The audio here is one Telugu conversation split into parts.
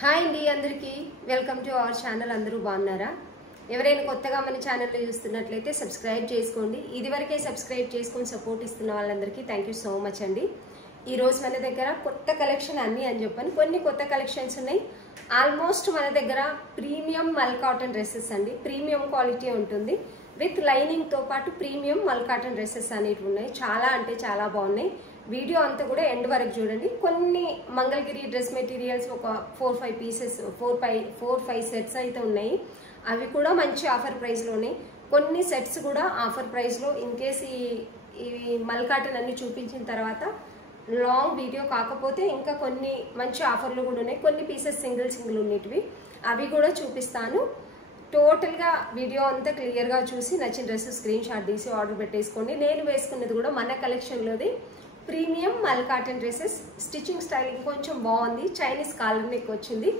హాయ్ అండి అందరికీ వెల్కమ్ టు అవర్ ఛానల్. అందరూ బాగున్నారా? ఎవరైనా కొత్తగా మన ఛానల్లో చూస్తున్నట్లయితే సబ్స్క్రైబ్ చేసుకోండి. ఇదివరకే సబ్స్క్రైబ్ చేసుకొని సపోర్ట్ ఇస్తున్న వాళ్ళందరికీ థ్యాంక్ యూ సో మచ్ అండి. ఈరోజు మన దగ్గర కొత్త కలెక్షన్ అన్నీ అని చెప్పని కొన్ని కొత్త కలెక్షన్స్ ఉన్నాయి. ఆల్మోస్ట్ మన దగ్గర ప్రీమియం మల్ కాటన్ డ్రెస్సెస్ అండి, ప్రీమియం క్వాలిటీ ఉంటుంది. విత్ లైనింగ్తో పాటు ప్రీమియం మల్ కాటన్ డ్రెస్సెస్ అనేవి ఉన్నాయి. చాలా అంటే చాలా బాగున్నాయి. వీడియో అంతా కూడా ఎండ్ వరకు చూడండి. కొన్ని మంగళగిరి డ్రెస్ మెటీరియల్స్ ఒక 4-5 పీసెస్ 4-5 సెట్స్ అయితే ఉన్నాయి. అవి కూడా మంచి ఆఫర్ ప్రైస్లో ఉన్నాయి. కొన్ని సెట్స్ కూడా ఆఫర్ ప్రైస్లో. ఇన్ కేస్ ఈ మల్ కాటన్ అన్ని చూపించిన తర్వాత లాంగ్ వీడియో కాకపోతే ఇంకా కొన్ని మంచి ఆఫర్లు కూడా ఉన్నాయి. కొన్ని పీసెస్ సింగిల్ ఉన్నటివి అవి కూడా చూపిస్తాను. టోటల్గా వీడియో అంతా క్లియర్గా చూసి నచ్చిన డ్రెస్ స్క్రీన్ షాట్ తీసి ఆర్డర్ పెట్టేసుకోండి. నేను వేసుకున్నది కూడా మన కలెక్షన్లోది ప్రీమియం మల్ కాటన్ డ్రెస్సెస్. స్టిచ్చింగ్ స్టైల్ కొంచెం బాగుంది. చైనీస్ కాలర్ నెక్ వచ్చింది.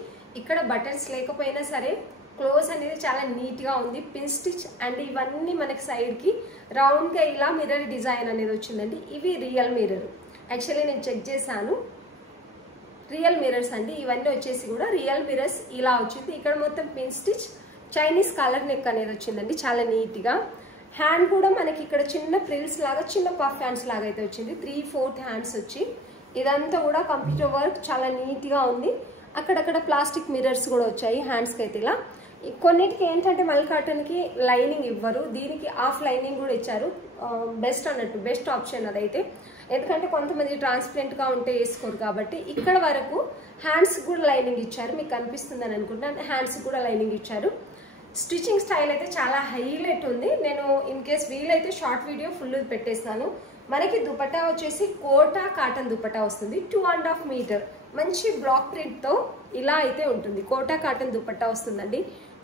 ఇక్కడ బటన్స్ లేకపోయినా సరే క్లోజ్ అనేది చాలా నీట్గా ఉంది. పిన్ స్టిచ్ అండ్ ఇవన్నీ మనకి సైడ్కి రౌండ్గా ఇలా మిర్రర్ డిజైన్ అనేది వచ్చిందండి. ఇవి రియల్ మిర్రర్. యాక్చువల్లీ నేను చెక్ చేశాను, రియల్ మిర్రర్స్ అండి. ఇవన్నీ వచ్చేసి కూడా రియల్ మిర్రర్స్ ఇలా వచ్చింది. ఇక్కడ మొత్తం pin stitch Chinese collar neck అనేది వచ్చిందండి, చాలా నీట్గా. హ్యాండ్ కూడా మనకి ఇక్కడ చిన్న ఫ్రిల్స్ లాగా చిన్న పఫ్ హ్యాండ్స్ లాగా అయితే వచ్చింది. 3/4 హ్యాండ్స్ వచ్చి ఇదంతా కూడా కంప్యూటర్ వర్క్ చాలా నీట్గా ఉంది. అక్కడక్కడ ప్లాస్టిక్ మిర్రర్స్ కూడా వచ్చాయి హ్యాండ్స్కి అయితే. ఇలా కొన్నిటికి ఏంటంటే మల్ కాటన్కి లైనింగ్ ఇవ్వరు, దీనికి ఆఫ్ లైనింగ్ కూడా ఇచ్చారు. బెస్ట్ అన్నట్టు, బెస్ట్ ఆప్షన్ అదైతే. ఎందుకంటే కొంతమంది ట్రాన్స్పరెంట్గా ఉంటే వేసుకోరు కాబట్టి. ఇక్కడ వరకు హ్యాండ్స్ కూడా లైనింగ్ ఇచ్చారు, మీకు కనిపిస్తుందని అనుకుంటున్నాను. హ్యాండ్స్ కూడా లైనింగ్ ఇచ్చారు. స్టిచ్చింగ్ స్టైల్ అయితే చాలా హైలైట్ ఉంది. నేను ఇన్ కేస్ వీలైతే షార్ట్ వీడియో ఫుల్ పెట్టేస్తాను. మనకి దుపట్టా వచ్చేసి కోటా కాటన్ దుపట్టా వస్తుంది. 2.5 మీటర్ మంచి బ్లాక్ ప్రింట్తో ఇలా అయితే ఉంటుంది. కోటా కాటన్ దుపట్టా వస్తుందండి.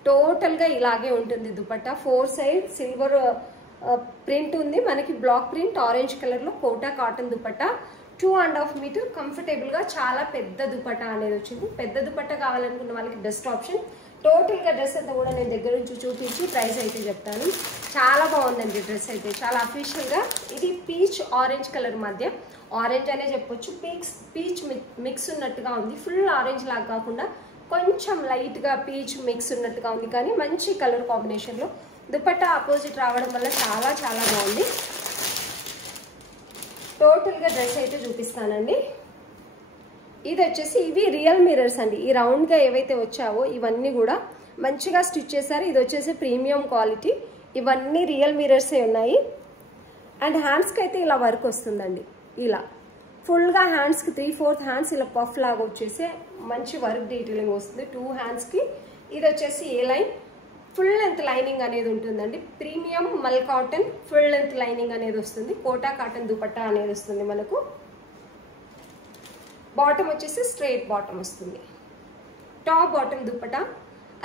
టోటల్గా ఇలాగే ఉంటుంది దుపట్టా. 4 సైడ్ సిల్వర్ ప్రింట్ ఉంది. మనకి బ్లాక్ ప్రింట్ ఆరెంజ్ కలర్లో కోటా కాటన్ దుపట్టా. 2.5 మీటర్ కంఫర్టబుల్గా చాలా పెద్ద దుపట్టా అనేది వచ్చింది. పెద్ద దుపట్టా కావాలనుకున్న వాళ్ళకి బెస్ట్ ఆప్షన్. టోటల్గా డ్రెస్ అంతా కూడా నేను దగ్గర నుంచి చూపించి ప్రైస్ అయితే చెప్తాను. చాలా బాగుందండి డ్రెస్ అయితే, చాలా అఫీషియల్గా. ఇది పీచ్ ఆరెంజ్ కలర్ మధ్య, ఆరెంజ్ అనే చెప్పొచ్చు, పీచ్ మిక్స్ ఉన్నట్టుగా ఉంది. ఫుల్ ఆరెంజ్ లాగా కాకుండా కొంచెం లైట్గా పీచ్ మిక్స్ ఉన్నట్టుగా ఉంది, కానీ మంచి కలర్ కాంబినేషన్లో. దుపట్టా ఆపోజిట్ రావడం వల్ల చాలా చాలా బాగుంది. టోటల్గా డ్రెస్ అయితే చూపిస్తానండి. ఇది వచ్చేసి ఇవి రియల్ మిర్రర్స్ అండి. ఈ రౌండ్గా ఏవైతే వచ్చావో ఇవన్నీ కూడా మంచిగా స్టిచ్ చేశారు. ఇది వచ్చేసి ప్రీమియం క్వాలిటీ. ఇవన్నీ రియల్ మిర్రర్సే ఉన్నాయి. అండ్ హ్యాండ్స్కి అయితే ఇలా వర్క్ వస్తుందండి. ఇలా ఫుల్గా హ్యాండ్స్కి 3/4 హ్యాండ్స్ ఇలా పఫ్ లాగా వచ్చేసి మంచి వర్క్ డీటెయిలింగ్ వస్తుంది. 2 హ్యాండ్స్కి ఇది వచ్చేసి ఏ లైన్ ఫుల్ లెంత్ లైనింగ్ అనేది ఉంటుందండి. ప్రీమియం మల్ కాటన్ ఫుల్ లెంత్ లైనింగ్ అనేది వస్తుంది. కోటా కాటన్ దుపట్టా అనేది వస్తుంది మనకు. బాటమ్ వచ్చేసి స్ట్రైట్ బాటమ్ వస్తుంది. టాప్ బాటమ్ దుపట్టా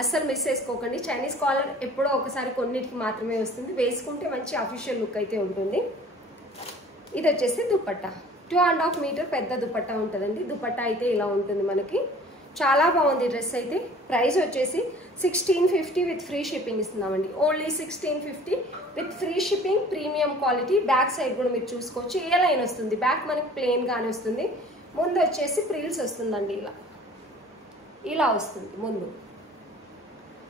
అస్సలు మిస్ చేసుకోకండి. చైనీస్ కాలర్ ఎప్పుడో ఒకసారి కొన్నిటికి మాత్రమే వస్తుంది. వేసుకుంటే మంచి అఫీషియల్ లుక్ అయితే ఉంటుంది. ఇది వచ్చేసి దుపట్టా. 2.5 మీటర్ పెద్ద దుపట్టా ఉంటుందండి. దుపట్టా అయితే ఇలా ఉంటుంది మనకి. చాలా బాగుంది డ్రెస్ అయితే. ప్రైస్ వచ్చేసి 1650 విత్ ఫ్రీ షిప్పింగ్ ఇస్తున్నామండి. Only 1650 with free shipping. Premium quality. Back side కూడా మీరు చూసుకోవచ్చు. ఏ లైన్ వస్తుంది, బ్యాక్ మనకి ప్లెయిన్గానే వస్తుంది. ముందు వచ్చేసి ప్రిల్స్ వస్తుందండి. ఇలా వస్తుంది ముందు.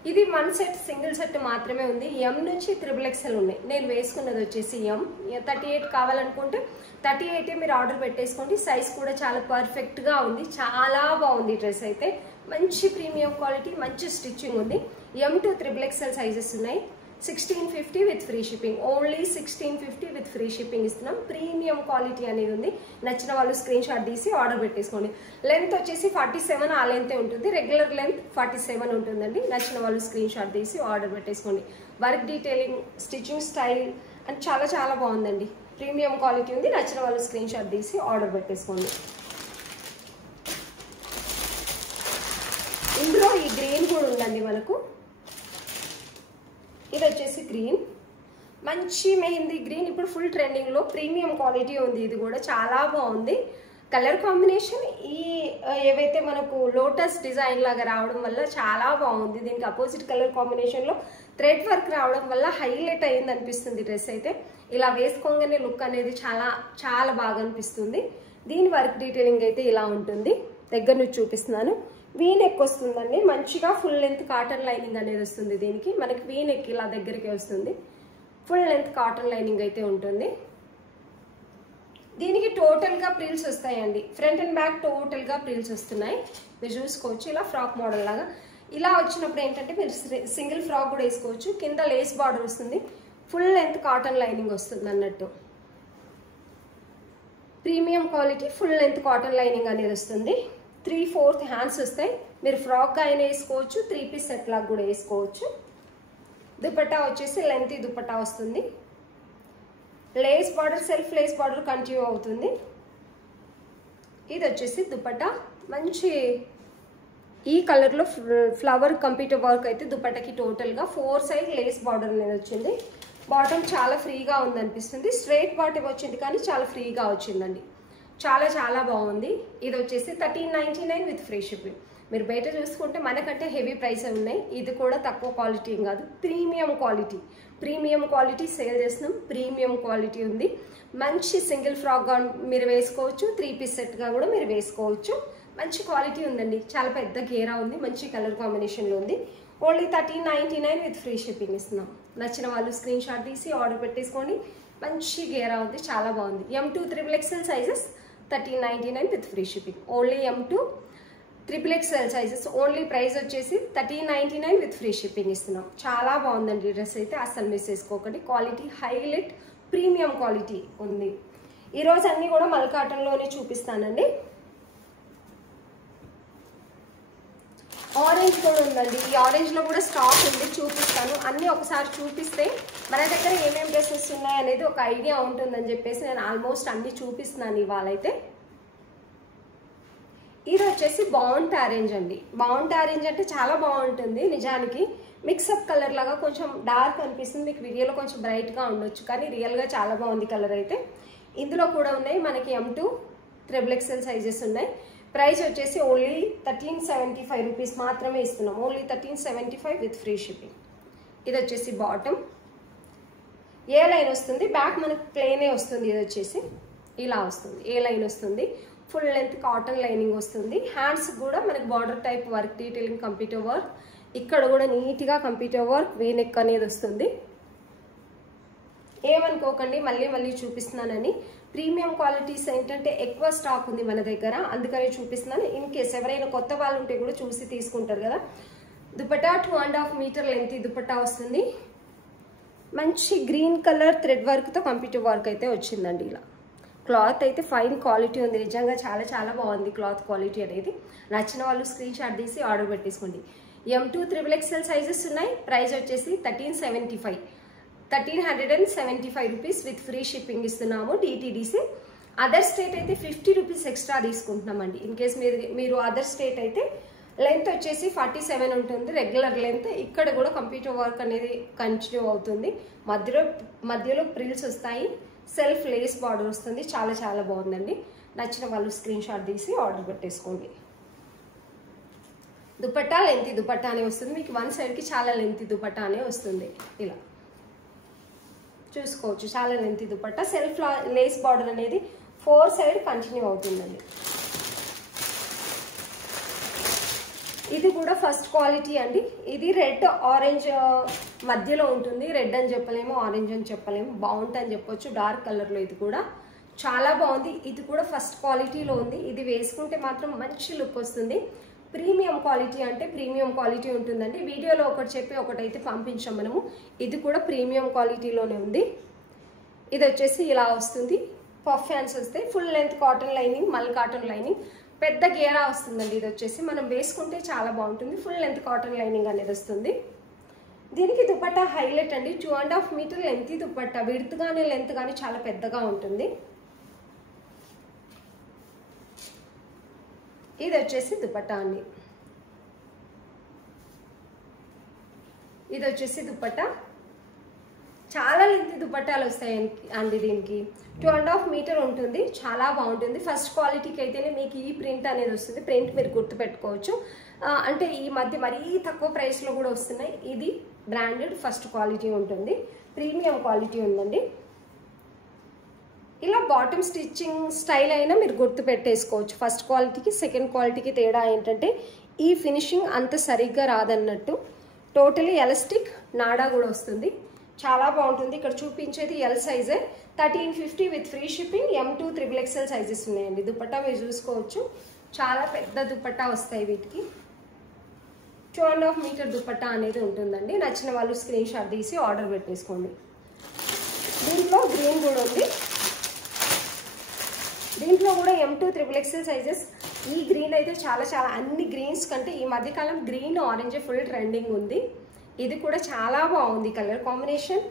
ఇది 1 సెట్ సింగిల్ సెట్ మాత్రమే ఉంది. ఎం నుంచి XXL ఉన్నాయి. నేను వేసుకున్నది వచ్చేసి ఎం. 38 కావాలనుకుంటే 38 మీరు ఆర్డర్ పెట్టేసుకోండి. సైజ్ కూడా చాలా పర్ఫెక్ట్గా ఉంది. చాలా బాగుంది డ్రెస్ అయితే. మంచి ప్రీమియం క్వాలిటీ, మంచి స్టిచ్చింగ్ ఉంది. ఎం టు XXL సైజెస్ ఉన్నాయి. 1650 with free shipping. Only 1650 with free shipping ఇస్తున్నాం. ప్రీమియం క్వాలిటీ అనేది ఉంది. నచ్చిన వాళ్ళు స్క్రీన్ షాట్ తీసి ఆర్డర్ పెట్టేసుకోండి. లెంత్ వచ్చేసి 47 ఆ లెంతే ఉంటుంది. రెగ్యులర్ లెంత్ 47 ఉంటుందండి. నచ్చిన వాళ్ళు స్క్రీన్ షాట్ తీసి ఆర్డర్ పెట్టేసుకోండి. Work detailing, stitching style and చాలా చాలా బాగుందండి. ప్రీమియం క్వాలిటీ ఉంది. నచ్చిన వాళ్ళు స్క్రీన్ షాట్ తీసి ఆర్డర్ పెట్టేసుకోండి. ఇందులో ఈ గ్రీన్ కూడా ఉందండి మనకు. ఇది వచ్చేసి గ్రీన్, మంచి మెహందీ గ్రీన్. ఇప్పుడు ఫుల్ ట్రెండింగ్లో ప్రీమియం క్వాలిటీ ఉంది. ఇది కూడా చాలా బాగుంది. కలర్ కాంబినేషన్ ఈ ఏవైతే మనకు లోటస్ డిజైన్ లాగా రావడం వల్ల చాలా బాగుంది. దీనికి అపోజిట్ కలర్ కాంబినేషన్లో థ్రెడ్ వర్క్ రావడం వల్ల హైలైట్ అయింది అనిపిస్తుంది డ్రెస్ అయితే. ఇలా వేసుకోగానే లుక్ అనేది చాలా చాలా బాగా అనిపిస్తుంది. దీని వర్క్ డీటెయిలింగ్ అయితే ఇలా ఉంటుంది. దగ్గర నుంచి చూపిస్తున్నాను. వీ నెక్ వస్తుందండి, మంచిగా ఫుల్ లెంత్ కాటన్ లైనింగ్ అనేది వస్తుంది. దీనికి మనకి వీ నెక్ ఇలా దగ్గరికి వస్తుంది, ఫుల్ లెంత్ కాటన్ లైనింగ్ అయితే ఉంటుంది. దీనికి టోటల్గా ప్రిల్స్ వస్తాయండి, ఫ్రంట్ అండ్ బ్యాక్ టోటల్గా ప్రిల్స్ వస్తున్నాయి. మీరు చూసుకోవచ్చు ఇలా ఫ్రాక్ మోడల్ లాగా. ఇలా వచ్చినప్పుడు ఏంటంటే మీరు సింగిల్ ఫ్రాక్ కూడా వేసుకోవచ్చు. కింద లేస్ బార్డర్ వస్తుంది, ఫుల్ లెంత్ కాటన్ లైనింగ్ వస్తుంది అన్నట్టు. Premium quality full length cotton lining అనేది వస్తుంది. 3/4 హ్యాండ్స్ వస్తాయి. మీరు ఫ్రాక్గా అయినా వేసుకోవచ్చు, 3 పీస్ సెట్ లాగా కూడా వేసుకోవచ్చు. దుపట్టా వచ్చేసి లెంతీ దుపట్టా వస్తుంది. Lace border, self lace border continue అవుతుంది. ఇది వచ్చేసి దుపట్టా, మంచి ఈ కలర్లో ఫ్లవర్ కంప్యూటర్ వర్క్ అయితే దుపట్టాకి టోటల్గా 4 సైడ్ లేస్ బార్డర్ అనేది వచ్చింది. బాటమ్ చాలా ఫ్రీగా ఉందనిపిస్తుంది, స్ట్రైట్ బాటమ్ వచ్చింది కానీ చాలా ఫ్రీగా వచ్చిందండి. చాలా చాలా బాగుంది. ఇది వచ్చేసి 1399 విత్ ఫ్రీ షిప్పింగ్. మీరు బయట చూసుకుంటే మనకంటే హెవీ ప్రైస్ ఉన్నాయి. ఇది కూడా తక్కువ క్వాలిటీ ఏం కాదు, premium quality. Premium quality sale చేస్తున్నాం, ప్రీమియం క్వాలిటీ ఉంది. మంచి సింగిల్ ఫ్రాక్గా మీరు వేసుకోవచ్చు, 3 పీస్ సెట్గా కూడా మీరు వేసుకోవచ్చు. మంచి క్వాలిటీ ఉందండి, చాలా పెద్ద గేరా ఉంది, మంచి కలర్ కాంబినేషన్లో ఉంది. ఓన్లీ 1399 విత్ ఫ్రీ షిప్పింగ్ ఇస్తున్నాం. నచ్చిన వాళ్ళు స్క్రీన్ షాట్ తీసి ఆర్డర్ పెట్టేసుకోండి. మంచి గేరా ఉంది, చాలా బాగుంది. M2 XXL sizes 1399 with free shipping. Only M2 XXL sizes. Only price వచ్చేసి 1399 విత్ ఫ్రీ షిప్పింగ్ ఇస్తున్నాం. చాలా బాగుందండి డ్రెస్ అయితే, అస్సలు మిస్ చేసుకోకండి. క్వాలిటీ హైలైట్ ప్రీమియం క్వాలిటీ ఉంది. ఈరోజు అన్నీ కూడా మల్ కాటన్లోనే చూపిస్తానండి. ఆరెంజ్ కూడా ఉందండి, ఈ ఆరెంజ్లో కూడా స్టాక్ ఉంది, చూపిస్తాను. అన్నీ ఒకసారి చూపిస్తే మన దగ్గర ఏమేమి డ్రెస్సెస్ ఉన్నాయి అనేది ఒక ఐడియా ఉంటుందని చెప్పేసి నేను ఆల్మోస్ట్ అన్నీ చూపిస్తున్నాను ఇవాళైతే. ఇది వచ్చేసి బాగుంట్ ఆరెంజ్ అండి. బాగుంట్ ఆరెంజ్ అంటే చాలా బాగుంటుంది నిజానికి. మిక్సప్ కలర్ లాగా కొంచెం డార్క్ అనిపిస్తుంది, మీకు వీడియోలో కొంచెం బ్రైట్గా ఉండొచ్చు, కానీ రియల్గా చాలా బాగుంది కలర్ అయితే. ఇందులో కూడా ఉన్నాయి మనకి M2 XXL సైజెస్ ఉన్నాయి. ప్రైస్ వచ్చేసి ఓన్లీ 1375 రూపీస్ మాత్రమే ఇస్తున్నాం. Only 1375 with free shipping. ఇది వచ్చేసి బాటమ్, ఏ లైన్ వస్తుంది, బ్యాక్ మనకు ప్లేనే వస్తుంది. ఇది వచ్చేసి ఇలా వస్తుంది, ఏ లైన్ వస్తుంది, ఫుల్ లెంత్ కాటన్ లైనింగ్ వస్తుంది. హ్యాండ్స్ కూడా మనకి border type work, detailing computer work, ఇక్కడ కూడా నీట్గా కంప్యూటర్ వర్క్, వీ నెక్ అనేది వస్తుంది. ఏమనుకోకండి మళ్ళీ మళ్ళీ చూపిస్తున్నానని. ప్రీమియం క్వాలిటీస్ ఏంటంటే ఎక్కువ స్టాక్ ఉంది మన దగ్గర, అందుకని చూపిస్తున్నాను. ఇన్ కేస్ ఎవరైనా కొత్త వాళ్ళు ఉంటే కూడా చూసి తీసుకుంటారు కదా. దుపట్టా 2.5 మీటర్ లెంత్ దుపట్టా వస్తుంది. మంచి గ్రీన్ కలర్ థ్రెడ్ వర్క్తో కంప్యూటర్ వర్క్ అయితే వచ్చిందండి. ఇలా క్లాత్ అయితే ఫైన్ క్వాలిటీ ఉంది, నిజంగా చాలా చాలా బాగుంది క్లాత్ క్వాలిటీ అనేది. నచ్చిన వాళ్ళు స్క్రీన్ షాట్ తీసి ఆర్డర్ పెట్టేసుకోండి. M2 XXL సైజెస్ ఉన్నాయి. ప్రైస్ వచ్చేసి 1375 రూపీస్ విత్ ఫ్రీ షిప్పింగ్ ఇస్తున్నాము, DTDC. అదర్ స్టేట్ అయితే 50 రూపీస్ ఎక్స్ట్రా తీసుకుంటున్నామండి. ఇన్ కేస్ మీరు అదర్ స్టేట్ అయితే లెంత్ వచ్చేసి 47 ఉంటుంది రెగ్యులర్ లెంత్. ఇక్కడ కూడా కంప్యూటర్ వర్క్ అనేది కంటిన్యూ అవుతుంది, మధ్యలో ప్రిల్స్ వస్తాయి, సెల్ఫ్ లేస్ బార్డర్ వస్తుంది. చాలా చాలా బాగుందండి. నచ్చిన వాళ్ళు స్క్రీన్ షాట్ తీసి ఆర్డర్ పెట్టేసుకోండి. దుపట్టా లెంతీ దుపట్టా అనే వస్తుంది, మీకు వన్ సైడ్కి చాలా లెంతీ దుపట్టా అనే వస్తుంది. ఇలా చూసుకోవచ్చు, చాలా lengthy dupatta, self lace border అనేది 4 సైడ్ కంటిన్యూ అవుతుందండి. ఇది కూడా ఫస్ట్ క్వాలిటీ అండి. ఇది రెడ్ ఆరెంజ్ మధ్యలో ఉంటుంది. రెడ్ అని చెప్పలేము, ఆరెంజ్ అని చెప్పలేము, బాగుంటుంది అని చెప్పొచ్చు. డార్క్ కలర్లో ఇది కూడా చాలా బాగుంది. ఇది కూడా ఫస్ట్ క్వాలిటీలో ఉంది. ఇది వేసుకుంటే మాత్రం మంచి లుక్ వస్తుంది. ప్రీమియం క్వాలిటీ అంటే ప్రీమియం క్వాలిటీ ఉంటుందండి. వీడియోలో ఒకటి చెప్పి ఒకటైతే పంపించాం మనము. ఇది కూడా ప్రీమియం క్వాలిటీలోనే ఉంది. ఇది వచ్చేసి ఇలా వస్తుంది, పఫ్ హ్యాండ్స్ వస్తాయి, ఫుల్ లెంత్ కాటన్ లైనింగ్, మల్ కాటన్ లైనింగ్, పెద్ద గేరా వస్తుందండి. ఇది వచ్చేసి మనం వేసుకుంటే చాలా బాగుంటుంది, ఫుల్ లెంత్ కాటన్ లైనింగ్ అనేది వస్తుంది. దీనికి దుపట్టా హైలైట్ అండి, 2.5 మీటర్ లెంత్ దుపట్టా, విడ్త్ కానీ లెంత్ కానీ చాలా పెద్దగా ఉంటుంది. ఇది వచ్చేసి దుపట్టా అండి. ఇది వచ్చేసి దుపట్టా, చాలా లెంత్ దుపట్టాలు వస్తాయి అండి. దీనికి 2.5 మీటర్ ఉంటుంది, చాలా బాగుంటుంది. ఫస్ట్ క్వాలిటీకి అయితేనే మీకు ఈ ప్రింట్ అనేది వస్తుంది. ప్రింట్ మీరు గుర్తుపెట్టుకోవచ్చు. అంటే ఈ మధ్య మరీ తక్కువ ప్రైస్లో కూడా వస్తున్నాయి. ఇది బ్రాండెడ్ ఫస్ట్ క్వాలిటీ ఉంటుంది, ప్రీమియం క్వాలిటీ ఉందండి. ఇలా బాటమ్ స్టిచ్చింగ్ స్టైల్ అయినా మీరు గుర్తు పెట్టేసుకోవచ్చు. ఫస్ట్ క్వాలిటీకి సెకండ్ క్వాలిటీకి తేడా ఏంటంటే ఈ ఫినిషింగ్ అంత సరిగ్గా రాదన్నట్టు. టోటలీ ఎలాస్టిక్ నాడా కూడా వస్తుంది, చాలా బాగుంటుంది. ఇక్కడ చూపించేది ఎల్ సైజే, 1350 with free shipping. M2 XXL sizes ఉన్నాయండి. దుపట్టా మీరు చూసుకోవచ్చు, చాలా పెద్ద దుపట్టా వస్తాయి వీటికి. 2.5 మీటర్ దుపట్టా అనేది ఉంటుందండి. నచ్చిన వాళ్ళు స్క్రీన్ షాట్ తీసి ఆర్డర్ పెట్టేసుకోండి. దీంట్లో గ్రీన్ కూడా ఉంది, దీంట్లో కూడా M2 XXL సైజెస్. ఈ గ్రీన్ అయితే చాలా చాలా అన్ని గ్రీన్స్ కంటే ఈ మధ్యకాలం గ్రీన్ ఆరెంజ్ ఫుల్ ట్రెండింగ్ ఉంది. ఇది కూడా చాలా బాగుంది, కలర్ కాంబినేషన్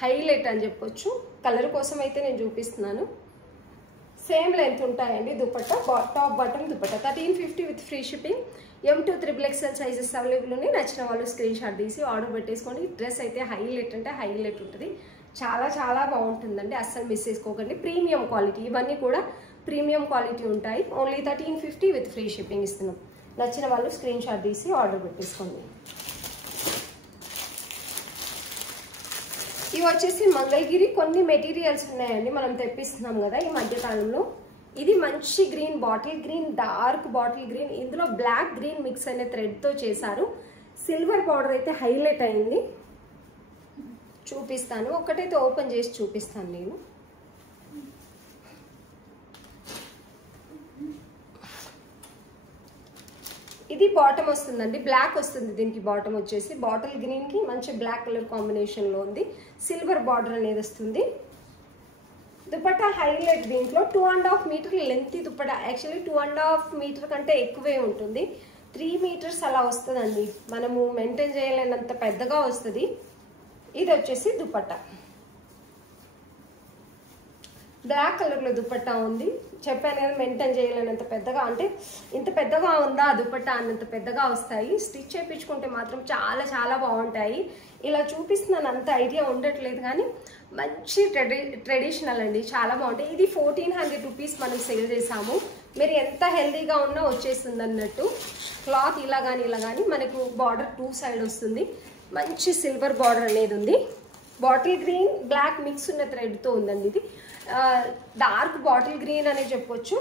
హైలైట్ అని చెప్పొచ్చు. కలర్ కోసం అయితే నేను చూపిస్తున్నాను. సేమ్ లెంత్ ఉంటాయండి dupatta, top bottom dupatta. 1350 with free shipping. M2 XXL sizes available ఉన్నాయి. నచ్చిన వాళ్ళు స్క్రీన్ షాట్ తీసి ఆర్డర్ పెట్టేసుకోండి. డ్రెస్ అయితే హైలైట్ అంటే హైలైట్ ఉంటుంది, చాలా చాలా బాగుంటుందండి. అస్సలు మిస్ చేసుకోకండి. ప్రీమియం క్వాలిటీ, ఇవన్నీ కూడా ప్రీమియం క్వాలిటీ ఉంటాయి. ఓన్లీ 1350 విత్ ఫ్రీ షిప్పింగ్ ఇస్తున్నాం. నచ్చిన వాళ్ళు స్క్రీన్ షాట్ తీసి ఆర్డర్ పెట్టేసుకోండి. ఇవి వచ్చేసి మంగళగిరి కొన్ని మెటీరియల్స్ ఉన్నాయండి, మనం తెప్పిస్తున్నాం కదా ఈ మధ్యకాలంలో. ఇది మంచి green, bottle green, dark bottle green. ఇందులో బ్లాక్ గ్రీన్ మిక్స్ అనే థ్రెడ్తో చేశారు. సిల్వర్ బార్డర్ అయితే హైలైట్ అయింది. చూపిస్తాను, ఒకటైతే ఓపెన్ చేసి చూపిస్తాను నేను. ఇది బాటమ్ వస్తుందండి, బ్లాక్ వస్తుంది దీనికి. బాటమ్ వచ్చేసి బాటిల్ గ్రీన్ కి మంచి బ్లాక్ కలర్ కాంబినేషన్ లో ఉంది. సిల్వర్ బార్డర్ అనేది వస్తుంది. దుపట్టా హైలైట్. దీంట్లో 2.5 meter length dupatta. Actually 2.5 meter కంటే ఎక్కువే ఉంటుంది. 3 మీటర్స్ అలా వస్తుందండి, మనము మెయింటైన్ చేయలేనంత పెద్దగా వస్తుంది. ఇది వచ్చేసి దుపట్టా, బ్లాక్ కలర్ లో దుపట్టా ఉంది. చెప్పాను కదా మెయింటైన్ చేయలేనంత పెద్దగా, అంటే ఇంత పెద్దగా ఉందా దుపట్టా అన్నంత పెద్దగా వస్తాయి. స్టిచ్ చేయించుకుంటే మాత్రం చాలా చాలా బాగుంటాయి. ఇలా చూపిస్తున్నాను, అంత ఐడియా ఉండట్లేదు కానీ మంచి ట్రెడిషనల్ అండి, చాలా బాగుంటాయి. ఇది 1400 రూపీస్ మనం సేల్ చేసాము. మీరు ఎంత హెల్దీగా ఉన్నా వచ్చేస్తుంది అన్నట్టు. క్లాత్ ఇలా కానీ మనకు బార్డర్ 2 సైడ్ వస్తుంది. మంచి సిల్వర్ బార్డర్ అనేది ఉంది. బాటిల్ గ్రీన్ బ్లాక్ మిక్స్ ఉన్న థ్రెడ్తో ఉందండి. ఇది డార్క్ బాటిల్ గ్రీన్ అనే చెప్పొచ్చు.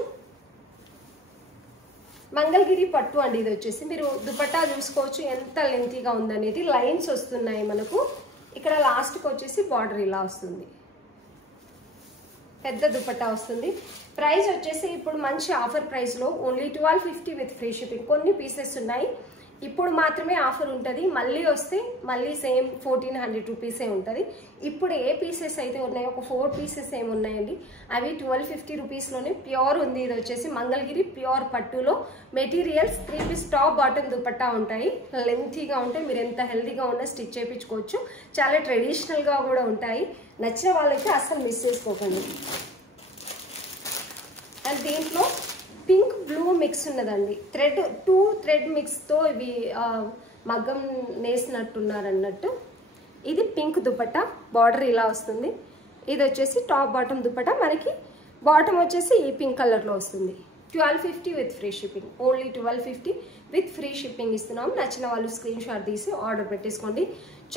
మంగళగిరి పట్టు అండి. ఇది వచ్చేసి మీరు దుపట్టా చూసుకోవచ్చు ఎంత లెంతీగా ఉందనేది. లైన్స్ వస్తున్నాయి మనకు. ఇక్కడ లాస్ట్కి వచ్చేసి బార్డర్ ఇలా వస్తుంది, పెద్ద దుపట్టా వస్తుంది. ప్రైస్ వచ్చేసి ఇప్పుడు మంచి ఆఫర్ ప్రైస్లో ఓన్లీ 1250 విత్ ఫ్రీ షిప్పింగ్. కొన్ని పీసెస్ ఉన్నాయి, ఇప్పుడు మాత్రమే ఆఫర్ ఉంటుంది. మళ్ళీ వస్తే మళ్ళీ సేమ్ 1400 రూపీసే ఉంటుంది. ఇప్పుడు ఏ పీసెస్ అయితే ఉన్నాయో ఒక 4 పీసెస్ ఏమి ఉన్నాయండి, అవి 1250 రూపీస్లోనే ప్యూర్ ఉంది. ఇది వచ్చేసి మంగళగిరి ప్యూర్ పట్టులో materials 3 piece top bottom dupatta ఉంటాయి. లెంతీగా ఉంటాయి, మీరు ఎంత హెల్తీగా ఉన్నా స్టిచ్ చేయించుకోవచ్చు. చాలా ట్రెడిషనల్గా కూడా ఉంటాయి. నచ్చిన వాళ్ళైతే అస్సలు మిస్ చేసుకోకండి. అండ్ దీంట్లో పింక్ బ్లూ మిక్స్ ఉన్నదండి. థ్రెడ్ 2 థ్రెడ్ మిక్స్తో ఇవి మగ్గం నేసినట్టున్నారు అన్నట్టు. ఇది పింక్ దుపట్టా, బార్డర్ ఇలా వస్తుంది. ఇది వచ్చేసి టాప్ బాటమ్ దుపట్టా. మనకి బాటమ్ వచ్చేసి ఈ పింక్ కలర్లో వస్తుంది. 1250 with free shipping. Only 1250 with free shipping ఇస్తున్నాం. నచ్చిన వాళ్ళు స్క్రీన్ షాట్ తీసి ఆర్డర్ పెట్టేసుకోండి.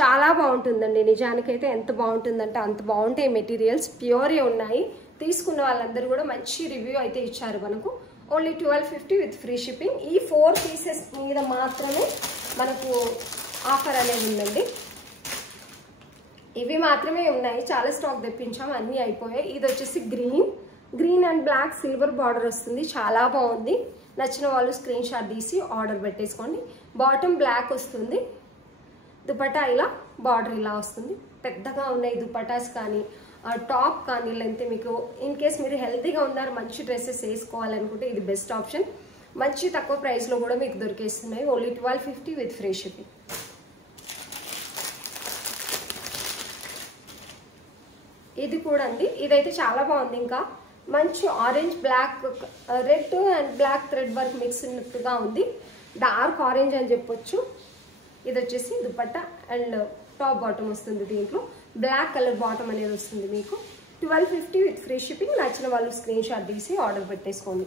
చాలా బాగుంటుందండి, నిజానికైతే ఎంత బాగుంటుందంటే అంత బాగుంటాయి. మెటీరియల్స్ ప్యూరే ఉన్నాయి. తీసుకున్న వాళ్ళందరూ కూడా మంచి రివ్యూ అయితే ఇచ్చారు మనకు. Only 1250 with free shipping. ఈ 4 పీసెస్ మీద మాత్రమే మనకు ఆఫర్ అనేది ఉందండి. ఇవి మాత్రమే ఉన్నాయి, చాలా స్టాక్ తెప్పించాం, అన్నీ అయిపోయాయి. ఇది వచ్చేసి green and black silver border వస్తుంది, చాలా బాగుంది. నచ్చిన వాళ్ళు స్క్రీన్ షాట్ తీసి ఆర్డర్ పెట్టేసుకోండి. బాటమ్ బ్లాక్ వస్తుంది, దుపట్టా ఇలా బార్డర్ ఇలా వస్తుంది. పెద్దగా ఉన్నాయి దుపట్టాస్ కానీ టాప్ కానీ లెంత్. మీకు ఇన్ కేస్ మీరు హెల్తీగా ఉన్నారు, మంచి డ్రెస్సెస్ వేసుకోవాలనుకుంటే ఇది బెస్ట్ ఆప్షన్. మంచి తక్కువ ప్రైస్లో కూడా మీకు దొరికేస్తున్నాయి. Only 1250 with free shipping. ఇది కూడా అండి, ఇదైతే చాలా బాగుంది. ఇంకా మంచి orange black red and black thread work mix ఉన్నట్టుగా ఉంది. డార్క్ ఆరెంజ్ అని చెప్పొచ్చు. ఇది వచ్చేసి దుపట్టా అండ్ టాప్ బాటమ్ వస్తుంది. దీంట్లో బ్లాక్ కలర్ బాటమ్ అనేది వస్తుంది మీకు. 1250 విత్ ఫ్రీ షిప్పింగ్. నచ్చిన వాళ్ళు స్క్రీన్ షాట్ తీసి ఆర్డర్ పెట్టేసుకోండి.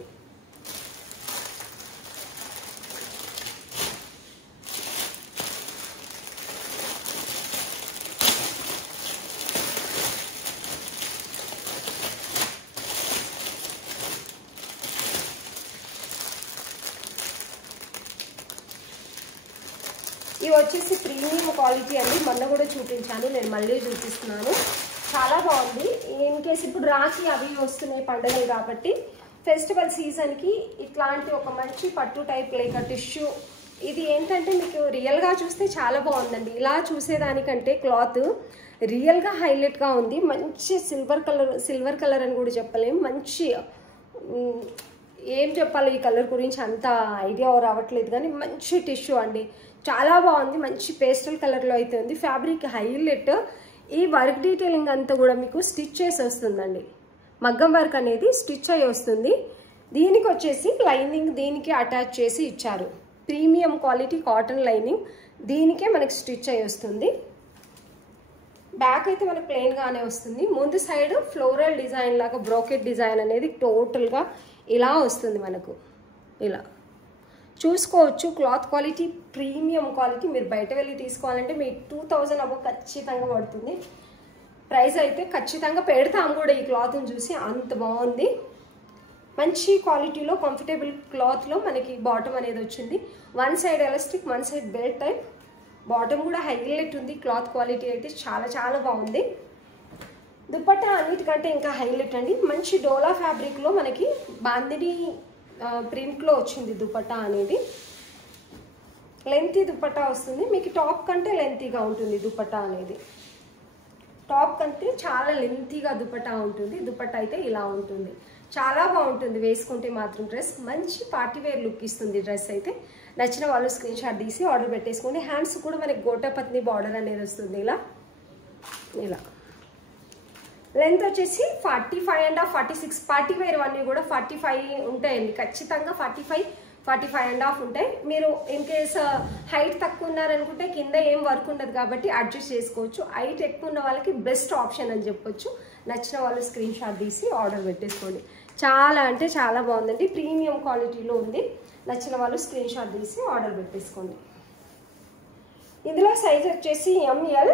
ఇవి వచ్చేసి ప్రీమియం క్వాలిటీ అండి. మొన్న కూడా చూపించాను, నేను మళ్ళీ చూపిస్తున్నాను. చాలా బాగుంది. ఇన్ కేసు ఇప్పుడు రాఖీ అవి వస్తున్నాయి పండుగలు కాబట్టి ఫెస్టివల్ సీజన్కి ఇట్లాంటి ఒక మంచి పట్టు టైప్ లేక టిష్యూ, ఇది ఏంటంటే మీకు రియల్గా చూస్తే చాలా బాగుందండి. ఇలా చూసేదానికంటే క్లాత్ రియల్గా హైలైట్గా ఉంది. మంచి సిల్వర్ కలర్ అని కూడా చెప్పలేము. మంచి ఏం చెప్పాలి ఈ కలర్ గురించి అంత ఐడియా రావట్లేదు, కానీ మంచి టిష్యూ అండి. చాలా బాగుంది. మంచి పేస్టల్ కలర్లో అయితే ఉంది. Fabric highlight. ఈ వర్క్ డీటెయిలింగ్ అంతా కూడా మీకు స్టిచ్ చేసి వస్తుందండి. మగ్గం వర్క్ అనేది స్టిచ్ అయ్యి వస్తుంది. దీనికి వచ్చేసి లైనింగ్ దీనికి అటాచ్ చేసి ఇచ్చారు. ప్రీమియం క్వాలిటీ కాటన్ లైనింగ్ దీనికే మనకి స్టిచ్ అయ్యి వస్తుంది. బ్యాక్ అయితే మనకి ప్లెయిన్గానే వస్తుంది. ముందు సైడ్ ఫ్లోరల్ డిజైన్ లాగా బ్రోకెట్ డిజైన్ అనేది టోటల్గా ఇలా వస్తుంది మనకు. ఇలా చూసుకోవచ్చు. Cloth quality premium quality. మీరు బయట వెళ్ళి తీసుకోవాలంటే మీకు 2000 అబో ఖచ్చితంగా పడుతుంది. ప్రైస్ అయితే ఖచ్చితంగా పెడతాము కూడా ఈ క్లాత్ని చూసి, అంత బాగుంది. మంచి క్వాలిటీలో కంఫర్టబుల్ క్లాత్లో మనకి బాటమ్ అనేది వచ్చింది. One side elastic, one side belt type. Bottom కూడా హైలైట్ ఉంది. క్లాత్ క్వాలిటీ అయితే చాలా చాలా బాగుంది. దుపట్టా అన్నిటికంటే ఇంకా హైలైట్ అండి. మంచి డోలా ఫ్యాబ్రిక్లో మనకి బాందిని ప్రింట్లో వచ్చింది దుపట్టా అనేది. లెంతీ దుపట్టా వస్తుంది. మీకు టాప్ కంటే లెంతీగా ఉంటుంది దుపట్టా అనేది. టాప్ కంటే చాలా లెంతీగా దుపట్టా ఉంటుంది. దుపట్టా అయితే ఇలా ఉంటుంది. చాలా బాగుంటుంది వేసుకుంటే మాత్రం డ్రెస్. మంచి పార్టీవేర్ లుక్ ఇస్తుంది డ్రెస్ అయితే. నచ్చిన వాళ్ళు స్క్రీన్ షాట్ తీసి ఆర్డర్ పెట్టేసుకోండి. హ్యాండ్స్ కూడా మనకి గోటాపత్ని బార్డర్ అనేది వస్తుంది. ఇలా ఇలా లెంత్ వచ్చేసి 45.5 46. పార్టీవేర్ అన్నీ కూడా 45 ఉంటాయండి ఖచ్చితంగా. 45.5 ఉంటాయి. మీరు ఇన్ కేస్ హైట్ తక్కువ ఉన్నారనుకుంటే కింద ఏం వర్క్ ఉండదు కాబట్టి అడ్జస్ట్ చేసుకోవచ్చు. హైట్ ఎక్కువ ఉన్న వాళ్ళకి బెస్ట్ ఆప్షన్ అని చెప్పొచ్చు. నచ్చిన వాళ్ళు స్క్రీన్ షాట్ తీసి ఆర్డర్ పెట్టేసుకోండి. చాలా అంటే చాలా బాగుందండి. ప్రీమియం క్వాలిటీలో ఉంది. నచ్చిన వాళ్ళు స్క్రీన్ షాట్ తీసి ఆర్డర్ పెట్టేసుకోండి. ఇందులో సైజ్ వచ్చేసి ML,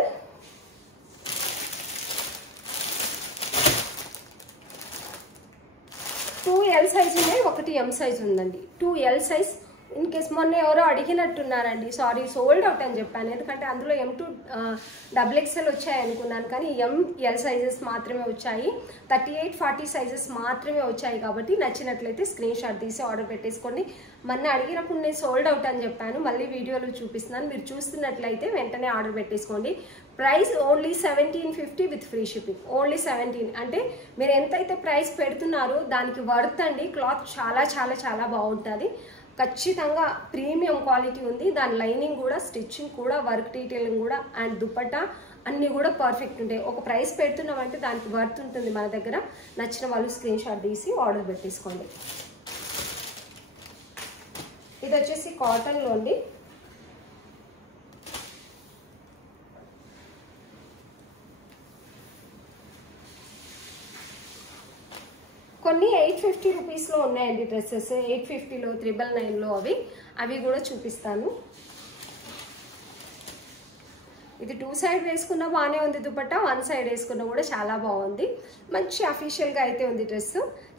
2L సైజ్ ఉన్నాయి, 1M సైజ్ ఉందండి. 2L size. ఇన్ కేస్ మొన్న ఎవరో అడిగినట్టున్నారండి, సారీ సోల్డ్ అవుట్ అని చెప్పాను. ఎందుకంటే అందులో M2 XXL వచ్చాయి అనుకున్నాను, కానీ ML సైజెస్ మాత్రమే వచ్చాయి. 38 40 సైజెస్ మాత్రమే వచ్చాయి. కాబట్టి నచ్చినట్లయితే స్క్రీన్ షాట్ తీసి ఆర్డర్ పెట్టేసుకోండి. మొన్న అడిగినప్పుడు నేను సోల్డ్ అవుట్ అని చెప్పాను, మళ్ళీ వీడియోలో చూపిస్తున్నాను. మీరు చూస్తున్నట్లయితే వెంటనే ఆర్డర్ పెట్టేసుకోండి. Price only 1750 with free shipping. Only 17 అంటే మీరు ఎంతైతే ప్రైస్ పెడుతున్నారో దానికి వర్త్ అండి. క్లాత్ చాలా చాలా చాలా బాగుంటుంది. ఖచ్చితంగా ప్రీమియం క్వాలిటీ ఉంది. దాని లైనింగ్ కూడా, స్టిచ్చింగ్ కూడా, వర్క్ డీటెయిలింగ్ కూడా అండ్ దుపట్టా అన్నీ కూడా పర్ఫెక్ట్ ఉంటాయి. ఒక ప్రైస్ పెడుతున్నామంటే దానికి వర్త్ ఉంటుంది మన దగ్గర. నచ్చిన వాళ్ళు స్క్రీన్ షాట్ తీసి ఆర్డర్ పెట్టేసుకోండి. ఇది వచ్చేసి కాటన్లో అండి. కొన్ని 850 రూపీస్లో ఉన్నాయండి డ్రెస్సెస్. 850లో, 999లో అవి కూడా చూపిస్తాను. ఇది 2 సైడ్ వేసుకున్నా బాగానే ఉంది దుపట్టా, 1 సైడ్ వేసుకున్నా కూడా చాలా బాగుంది. మంచి అఫీషియల్గా అయితే ఉంది డ్రెస్.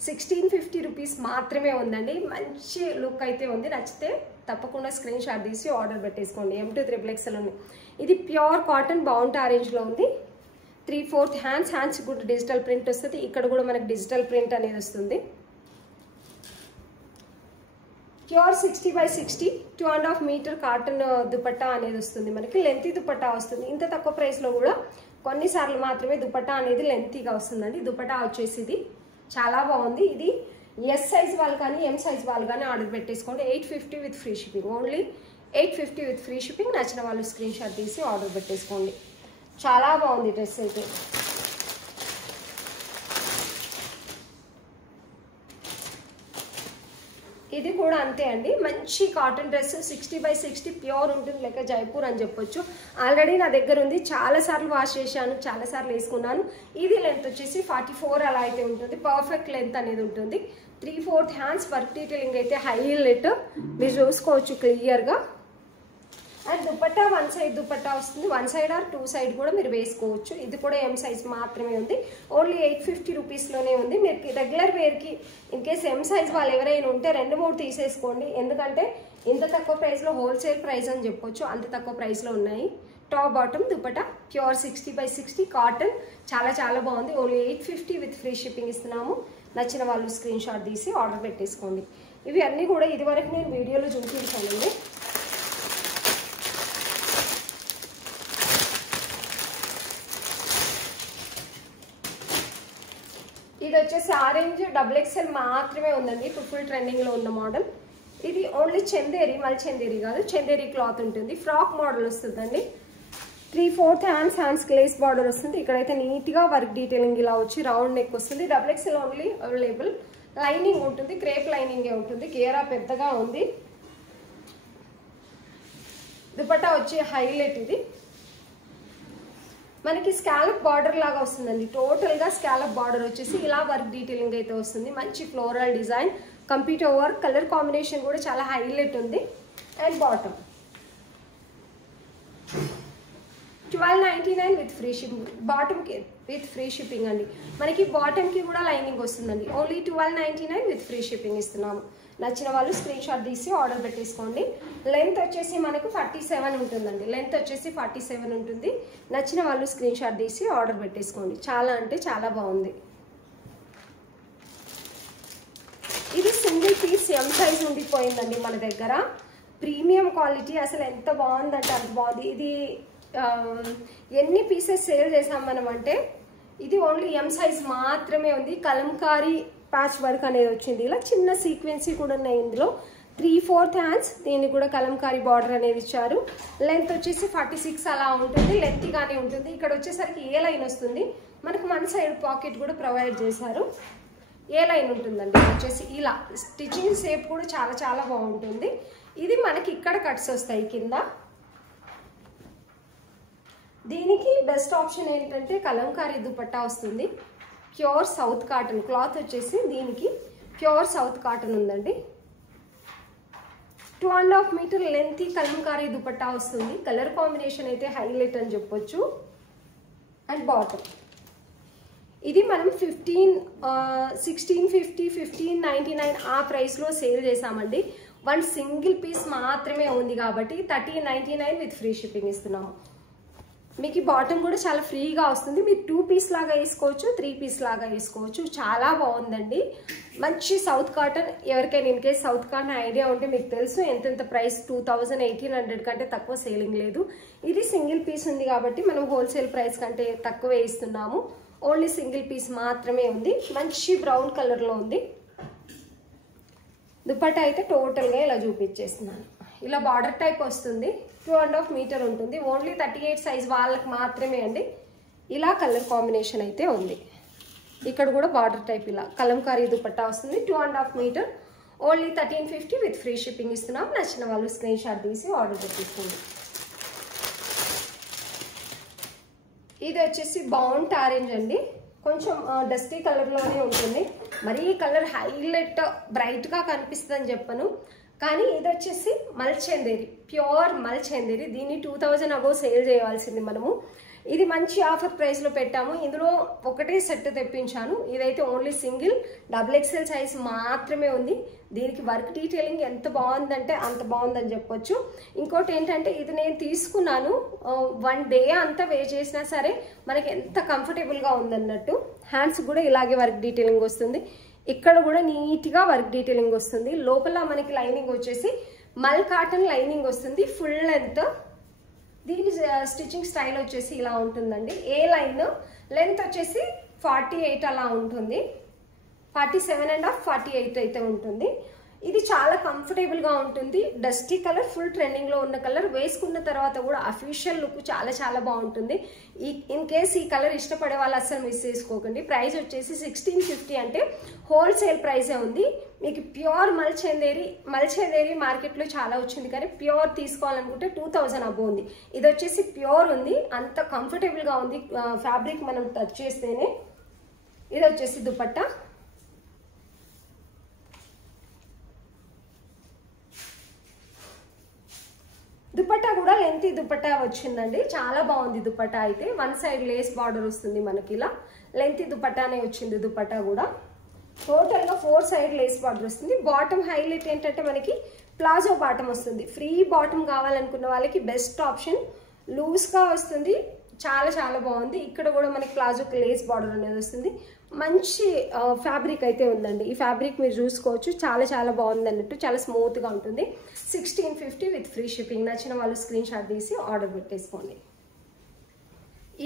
1650 రూపీస్ మాత్రమే ఉందండి. మంచి లుక్ అయితే ఉంది. నచ్చితే తప్పకుండా స్క్రీన్ షాట్ తీసి ఆర్డర్ పెట్టేసుకోండి. M2 XXL ఉంది. ఇది ప్యూర్ కాటన్ బౌంట్ ఆరెంజ్లో ఉంది. 3/4 హ్యాండ్స్ కూడా డిజిటల్ ప్రింట్ వస్తుంది. ఇక్కడ కూడా మనకి డిజిటల్ ప్రింట్ అనేది వస్తుంది. ప్యూర్ 60/60 2.5 మీటర్ కాటన్ దుపట్టా అనేది వస్తుంది. మనకి లెంతీ దుపట్టా వస్తుంది. ఇంత తక్కువ ప్రైస్లో కూడా కొన్నిసార్లు మాత్రమే దుపట్టా అనేది లెంతీగా వస్తుందండి. దుపట్టా వచ్చేసి ఇది చాలా బాగుంది. ఇది ఎస్ సైజ్ వాళ్ళు కానీ M సైజ్ వాళ్ళు కానీ ఆర్డర్ పెట్టేసుకోండి. 850 with free shipping. Only 850 with free shipping. నచ్చిన వాళ్ళు స్క్రీన్ షాట్ తీసి ఆర్డర్ పెట్టేసుకోండి. చాలా బాగుంది డ్రెస్ అయితే. ఇది కూడా అంతే అండి. మంచి కాటన్ డ్రెస్ 60/60 ప్యూర్ ఉంటుంది. లెక్క జైపూర్ అని చెప్పొచ్చు. ఆల్రెడీ నా దగ్గర ఉంది. చాలాసార్లు వాష్ చేశాను, చాలాసార్లు వేసుకున్నాను. ఇది లెంత్ వచ్చేసి 44 అలా అయితే ఉంటుంది. పర్ఫెక్ట్ లెంత్ అనేది ఉంటుంది. 3/4 హ్యాండ్స్ వర్క్ డీటెయిలింగ్ అయితే హైలైట్. మీరు చూసుకోవచ్చు క్లియర్గా. And dupatta one side dupatta వస్తుంది, one side or two side కూడా మీరు వేసుకోవచ్చు. ఇది కూడా ఎం సైజ్ మాత్రమే ఉంది, ఓన్లీ 850 రూపీస్లోనే ఉంది. మీరు రెగ్యులర్ వేర్కి ఇన్ కేస్ ఎం సైజ్ వాళ్ళు ఎవరైనా ఉంటే 2-3 తీసేసుకోండి, ఎందుకంటే ఇంత తక్కువ ప్రైస్లో హోల్సేల్ ప్రైస్ అని చెప్పొచ్చు, అంత తక్కువ ప్రైస్లో ఉన్నాయి. Top bottom dupatta pure 60x60 cotton, చాలా చాలా బాగుంది. ఓన్లీ 850 విత్ ఫ్రీ షిప్పింగ్ ఇస్తున్నాము. నచ్చిన వాళ్ళు స్క్రీన్ షాట్ తీసి ఆర్డర్ పెట్టేసుకోండి. ఇవి అన్నీ కూడా ఇదివరకు నేను వీడియోలో చూపించానండి. ఇది వచ్చేసి ఆరెంజ్ XXL మాత్రమే ఉందండి, ఇప్పుడు ఫుల్ ట్రెండింగ్లో ఉన్న మోడల్. ఇది ఓన్లీ చందేరి, మళ్ళీ చందేరి కాదు, చందేరి క్లాత్ ఉంటుంది. ఫ్రాక్ మోడల్ వస్తుందండి. 3/4 హ్యాండ్స్ గ్లేస్ బార్డర్ వస్తుంది. ఇక్కడైతే నీట్గా వర్క్ డీటెయిలింగ్ ఇలా వచ్చి రౌండ్ నెక్ వస్తుంది. XXL only available. లైనింగ్ ఉంటుంది, క్రేప్ లైనింగే ఉంటుంది. గేరా పెద్దగా ఉంది. దుపట్టా వచ్చి హైలైట్. ఇది మనకి స్కాలప్ బార్డర్ లాగా వస్తుందండి. టోటల్గా స్కాలప్ బార్డర్ వచ్చేసి ఇలా వర్క్ డీటెయిలింగ్ అయితే వస్తుంది. మంచి floral design, computer work, colour combination కూడా చాలా హైలైట్ ఉంది. And bottom 1299 with free shipping. బాటమ్కి విత్ ఫ్రీ షిప్పింగ్ అండి. మనకి బాటమ్కి కూడా లైనింగ్ వస్తుందండి. ఓన్లీ 1299 విత్ ఫ్రీ షిప్పింగ్ ఇస్తున్నాము. నచ్చిన వాళ్ళు స్క్రీన్ షాట్ తీసి ఆర్డర్ పెట్టేసుకోండి. లెంత్ వచ్చేసి మనకు 47 ఉంటుందండి. లెంత్ వచ్చేసి 47 ఉంటుంది. నచ్చిన వాళ్ళు స్క్రీన్ షాట్ తీసి ఆర్డర్ పెట్టేసుకోండి. చాలా అంటే చాలా బాగుంది. ఇది సింగిల్ పీస్ ఎం సైజ్ ఉండిపోయిందండి మన దగ్గర. ప్రీమియం క్వాలిటీ, అసలు ఎంత బాగుందంటే అంత బాగుంది. ఇది ఎన్ని పీసెస్ సేల్ చేసాం మనం అంటే, ఇది ఓన్లీ ఎం సైజ్ మాత్రమే ఉంది. కలంకారీ ప్యాచ్ వర్క్ అనేది వచ్చింది. ఇలా చిన్న సీక్వెన్సీ కూడా ఉన్నాయి ఇందులో. 3/4 హ్యాండ్స్, దీన్ని కూడా కలంకారీ బార్డర్ అనేది ఇచ్చారు. లెంత్ వచ్చేసి 46 అలా ఉంటుంది, లెంత్గానే ఉంటుంది. ఇక్కడ వచ్చేసరికి ఏ లైన్ వస్తుంది, మనకు మన సైడ్ పాకెట్ కూడా ప్రొవైడ్ చేశారు. ఏ లైన్ ఉంటుందండి వచ్చేసి ఇలా. స్టిచ్చింగ్ షేప్ కూడా చాలా చాలా బాగుంటుంది. ఇది మనకి ఇక్కడ కట్స్ వస్తాయి కింద. దీనికి బెస్ట్ ఆప్షన్ ఏంటంటే కలంకారీ దుపట్టా వస్తుంది. ప్యూర్ సౌత్ కాటన్ క్లాత్ వచ్చేసి దీనికి ప్యూర్ సౌత్ కాటన్ ఉందండి. 2.5 మీటర్ లెంత్ కలంకారీ దుపట్టా వస్తుంది. కలర్ కాంబినేషన్ అయితే హైలైట్ అని చెప్పొచ్చు. అండ్ బాటమ్ ఇది మనం 1650, 1599 ఆ ప్రైస్లో సేల్ చేసామండి. వన్ సింగిల్ పీస్ మాత్రమే ఉంది కాబట్టి 1399 విత్ ఫ్రీ షిప్పింగ్ ఇస్తున్నాము. మీకు ఈ బాటమ్ కూడా చాలా ఫ్రీగా వస్తుంది. మీరు 2 పీస్ లాగా వేసుకోవచ్చు, 3 పీస్ లాగా వేసుకోవచ్చు. చాలా బాగుందండి. మంచి సౌత్ కాటన్. ఎవరికైనా in case south cotton idea ఉంటే మీకు తెలుసు ఎంతెంత ప్రైస్. 2000-1800 కంటే తక్కువ సేలింగ్ లేదు. ఇది సింగిల్ పీస్ ఉంది కాబట్టి మనం హోల్సేల్ ప్రైస్ కంటే తక్కువే ఇస్తున్నాము. ఓన్లీ సింగిల్ పీస్ మాత్రమే ఉంది. మంచి బ్రౌన్ కలర్లో ఉంది. దుపట్టా అయితే టోటల్గా ఇలా చూపించేస్తున్నాను. ఇలా బార్డర్ టైప్ వస్తుంది. 2.5 మీటర్ ఉంటుంది. ఓన్లీ 38 సైజ్ వాళ్ళకి మాత్రమే అండి. ఇలా కలర్ కాంబినేషన్ అయితే ఉంది. ఇక్కడ కూడా బార్డర్ టైప్ ఇలా కలంకారీ దుపట్టా వస్తుంది. 2.5 meter, only 1350 with free shipping ఇస్తున్నాం. నచ్చిన వాళ్ళు స్క్రీన్ షాట్ తీసి ఆర్డర్ పెట్టేసుకోండి. ఇది వచ్చేసి బౌంట్ ఆరెంజ్ అండి. కొంచెం డస్టీ కలర్లోనే ఉంటుంది. మరీ కలర్ హైలైట్ బ్రైట్గా కనిపిస్తుంది అని చెప్పను, కానీ ఇది వచ్చేసి మల్చందేరి, ప్యూర్ మల్చందేరి. దీన్ని 2000 అబో సేల్ చేయాల్సింది మనము. ఇది మంచి ఆఫర్ ప్రైస్లో పెట్టాము. ఇందులో ఒకటే సెట్ తెప్పించాను. ఇదైతే ఓన్లీ సింగిల్ XXL సైజ్ మాత్రమే ఉంది. దీనికి వర్క్ డీటెయిలింగ్ ఎంత బాగుందంటే అంత బాగుందని చెప్పొచ్చు. ఇంకోటి ఏంటంటే ఇది నేను తీసుకున్నాను, 1 డే అంతా వేర్ చేసినా సరే మనకి ఎంత కంఫర్టబుల్గా ఉందన్నట్టు. హ్యాండ్స్ కూడా ఇలాగే వర్క్ డీటెయిలింగ్ వస్తుంది. ఇక్కడ కూడా నీట్గా వర్క్ డీటెయిలింగ్ వస్తుంది. లోపల మనకి లైనింగ్ వచ్చేసి మల్ కాటన్ లైనింగ్ వస్తుంది. Full length. దీని స్టిచ్చింగ్ స్టైల్ వచ్చేసి ఇలా ఉంటుందండి. ఏ లైన్ లెంత్ వచ్చేసి 48 అలా ఉంటుంది. 47.5, 48 అయితే ఉంటుంది. ఇది చాలా కంఫర్టబుల్గా ఉంటుంది. డస్టీ కలర్, ఫుల్ ట్రెండింగ్లో ఉన్న కలర్. వేసుకున్న తర్వాత కూడా అఫీషియల్ లుక్ చాలా చాలా బాగుంటుంది. ఇన్ కేస్ ఈ కలర్ ఇష్టపడే వాళ్ళు అస్సలు మిస్ చేసుకోకండి. ప్రైస్ వచ్చేసి 1650 అంటే హోల్సేల్ ప్రైసే ఉంది. మీకు ప్యూర్ మల్చందేరి మార్కెట్లో చాలా వచ్చింది, కానీ ప్యూర్ తీసుకోవాలనుకుంటే 2000 అబో ఉంది. ఇది వచ్చేసి ప్యూర్ ఉంది. అంత కంఫర్టబుల్గా ఉంది. ఫ్యాబ్రిక్ మనం టచ్ చేస్తేనే. ఇది వచ్చేసి దుపట్టా. దుపట్టా కూడా లెంతీ దుపట్టా వచ్చిందండి. చాలా బాగుంది దుపట్టా అయితే. వన్ సైడ్ లేస్ బార్డర్ వస్తుంది మనకి, ఇలా లెంతీ దుపట్టానే వచ్చింది. దుపట్టా కూడా టోటల్ గా 4 సైడ్ లేస్ బార్డర్ వస్తుంది. బాటమ్ హైలైట్ ఏంటంటే మనకి ప్లాజో బాటమ్ వస్తుంది. ఫ్రీ బాటమ్ కావాలనుకున్న వాళ్ళకి బెస్ట్ ఆప్షన్. లూజ్ గా వస్తుంది, చాలా చాలా బాగుంది. ఇక్కడ కూడా మనకి ప్లాజోకి లేస్ బార్డర్ అనేది వస్తుంది. మంచి ఫ్యాబ్రిక్ అయితే ఉందండి. ఈ ఫ్యాబ్రిక్ మీరు చూసుకోవచ్చు, చాలా చాలా బాగుంది అన్నట్టు, చాలా స్మూత్ గా ఉంటుంది. 1650 విత్ ఫ్రీ షిప్పింగ్. నచ్చిన వాళ్ళు స్క్రీన్ షాట్ తీసి ఆర్డర్ పెట్టేసుకోండి.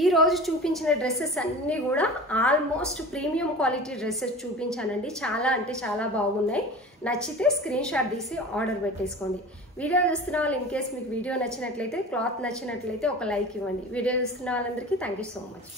ఈ రోజు చూపించిన డ్రెస్సెస్ అన్నీ కూడా ఆల్మోస్ట్ ప్రీమియం క్వాలిటీ డ్రెస్సెస్ చూపించానండి. చాలా అంటే చాలా బాగున్నాయి. నచ్చితే స్క్రీన్ షాట్ తీసి ఆర్డర్ పెట్టేసుకోండి. వీడియో చూస్తున్న వాళ్ళు ఇన్ కేస్ మీకు వీడియో నచ్చినట్లయితే, క్లాత్ నచ్చినట్లయితే ఒక లైక్ ఇవ్వండి. వీడియో చూస్తున్న వాళ్ళందరికీ థ్యాంక్ యూ సో మచ్.